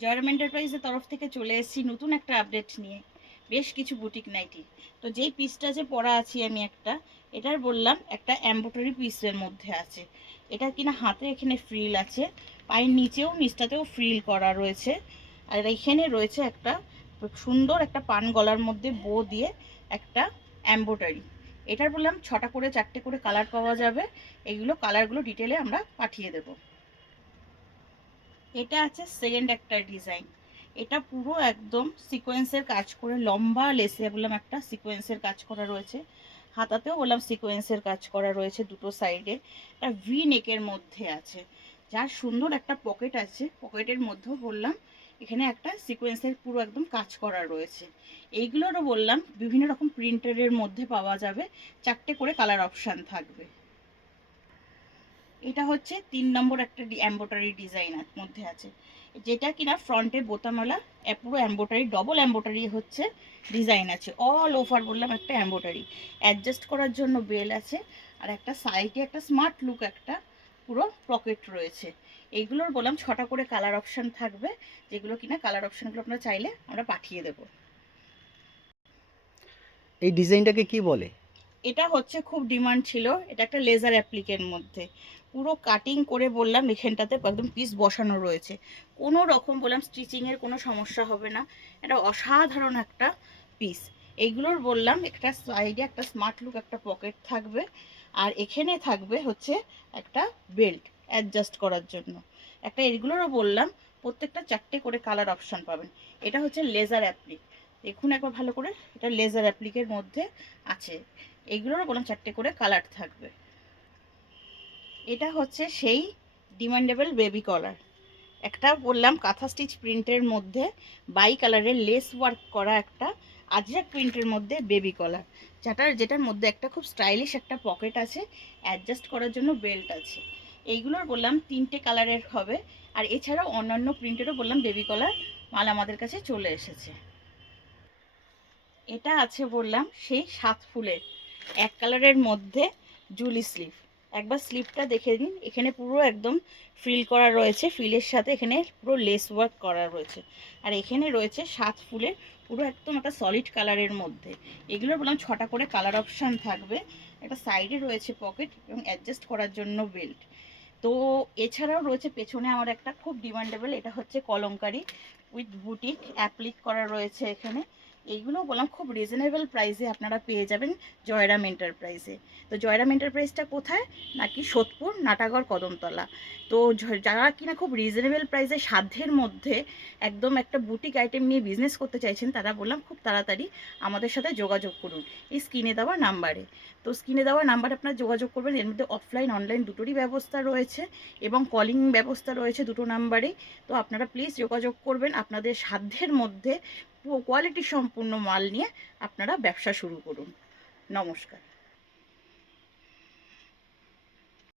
জয়রাম এন্টারপ্রাইজের তরফ থেকে চলে এসেছি নতুন একটা আপডেট নিয়ে, বেশ কিছু বুটিক নাইটি। তো যেই পিসটা যে পরা আছি আমি এটার বললাম একটা এমব্রয়ডারি পিসের মধ্যে আছে। এটা কিনা হাতে এখানে ফ্রিল আছে, পায়ের নিচেও নিচটাতেও ফ্রিল করা রয়েছে। আর এখানে রয়েছে একটা সুন্দর একটা পান গলার মধ্যে বো দিয়ে একটা এমব্রয়ডারি। এটার বললাম 6টা করে 4টে করে কালার পাওয়া যাবে। এইগুলো কালারগুলো ডিটেলে আমরা পাঠিয়ে দেবো। এটা আছে সেকেন্ড একটা ডিজাইন। এটা পুরো একদম সিকোয়েন্সের কাজ করে, লম্বা লেসে বললাম একটা সিকোয়েন্সের কাজ করা রয়েছে, হাতাতেও বললাম সিকোয়েন্সের কাজ করা রয়েছে দুটো সাইডে। একটা ভি নেকের মধ্যে আছে, যার সুন্দর একটা পকেট আছে, পকেটের মধ্যেও বললাম এখানে একটা সিকোয়েন্সের পুরো একদম কাজ করা রয়েছে। এইগুলোরও বললাম বিভিন্ন রকম প্রিন্টারের মধ্যে পাওয়া যাবে, 4টে করে কালার অপশান থাকবে। এটা হচ্ছে 3 নম্বর একটা এমব্রয়ডারি ডিজাইনের মধ্যে আছে, যেটা কিনা ফ্রন্টে বোতামালা পুরো এমব্রয়ডারি, ডবল এমব্রয়ডারি হচ্ছে ডিজাইন আছে, অল ওভার বললাম একটা এমব্রয়ডারি। অ্যাডজাস্ট করার জন্য বেল আছে, আর একটা সাইডে একটা স্মার্ট লুক একটা পুরো পকেট রয়েছে। এইগুলোর বললাম 6টা করে কালার অপশান থাকবে, যেগুলো কিনা কালার অপশানগুলো আপনারা চাইলে আমরা পাঠিয়ে দেবো। এই ডিজাইনটাকে কি বলে? এটা হচ্ছে খুব ডিমান্ড ছিল, এটা একটা লেজার অ্যাপ্লিকের মধ্যে পুরো কাটিং করে বললাম এখানটাতে একদম পিস বসানো রয়েছে, কোনো রকম বললাম স্টিচিংয়ের কোনো সমস্যা হবে না। এটা অসাধারণ একটা পিস। এইগুলোর বললাম একটা সাইডে একটা স্মার্ট লুক একটা পকেট থাকবে, আর এখানে থাকবে হচ্ছে একটা বেল্ট অ্যাডজাস্ট করার জন্য একটা। এগুলোরও বললাম প্রত্যেকটা 4টে করে কালার অপশান পাবেন। এটা হচ্ছে লেজার অ্যাপ্লিক, দেখুন একবার ভালো করে, এটা লেজার অ্যাপ্লিকের মধ্যে আছে। এইগুলোরও বললাম 4টে করে কালার থাকবে। এটা হচ্ছে সেই ডিমান্ডেবল বেবি কলার, একটা বললাম কাঁথা স্টিচ প্রিন্টের মধ্যে বাই কালারের লেস ওয়ার্ক করা একটা আজরাক প্রিন্টের মধ্যে বেবি কলার, যেটার মধ্যে একটা খুব স্টাইলিশ একটা পকেট আছে, অ্যাডজাস্ট করার জন্য বেল্ট আছে। এইগুলোর বললাম 3টে কালারের হবে, আর এছাড়াও অন্যান্য প্রিন্টেরও বললাম বেবি কলার মাল আমাদের কাছে চলে এসেছে। এটা আছে বললাম সেই 7 ফুলের এক কালারের মধ্যে জুলি স্লিভ। একবার স্লিভটা দেখে নিন, এখানে পুরো একদম ফ্রিল করা রয়েছে, ফ্রিলের সাথে এখানে পুরো লেস ওয়ার্ক করা রয়েছে, আর এখানে রয়েছে 7 ফুলের পুরো একদম একটা সলিড কালারের মধ্যে। এগুলোর বললাম 6টা করে কালার অপশান থাকবে। একটা সাইডে রয়েছে পকেট এবং অ্যাডজাস্ট করার জন্য বেল্ট। তো এছাড়াও রয়েছে পেছনে আমার একটা খুব ডিমান্ডেবল, এটা হচ্ছে কলমকারি উইথ বুটিক অ্যাপ্লিক করা রয়েছে এখানে। এইগুলো বললাম খুব রিজনেবল প্রাইসে আপনারা পেয়ে যাবেন জয়রাম এন্টারপ্রাইজে। তো জয়রাম এন্টারপ্রাইজটা কোথায়, নাকি সোদপুর নাটাগড় কদমতলা। তো যারা কিনা খুব রিজনেবল প্রাইসে সাধ্যের মধ্যে একদম একটা বুটিক আইটেম নিয়ে বিজনেস করতে চাইছেন, তারা বললাম খুব তাড়াতাড়ি আমাদের সাথে যোগাযোগ করুন এই স্ক্রিনে দেওয়া নাম্বারে। তো স্ক্রিনে দেওয়া নাম্বারে আপনারা যোগাযোগ করবেন, এর মধ্যে অফলাইন অনলাইন দুটোরই ব্যবস্থা রয়েছে এবং কলিং ব্যবস্থা রয়েছে দুটো নাম্বারেই। তো আপনারা প্লিজ যোগাযোগ করবেন, আপনাদের সাধ্যের মধ্যে কোয়ালিটি সম্পূর্ণ মাল নিয়ে আপনারা ব্যবসা শুরু করুন। নমস্কার।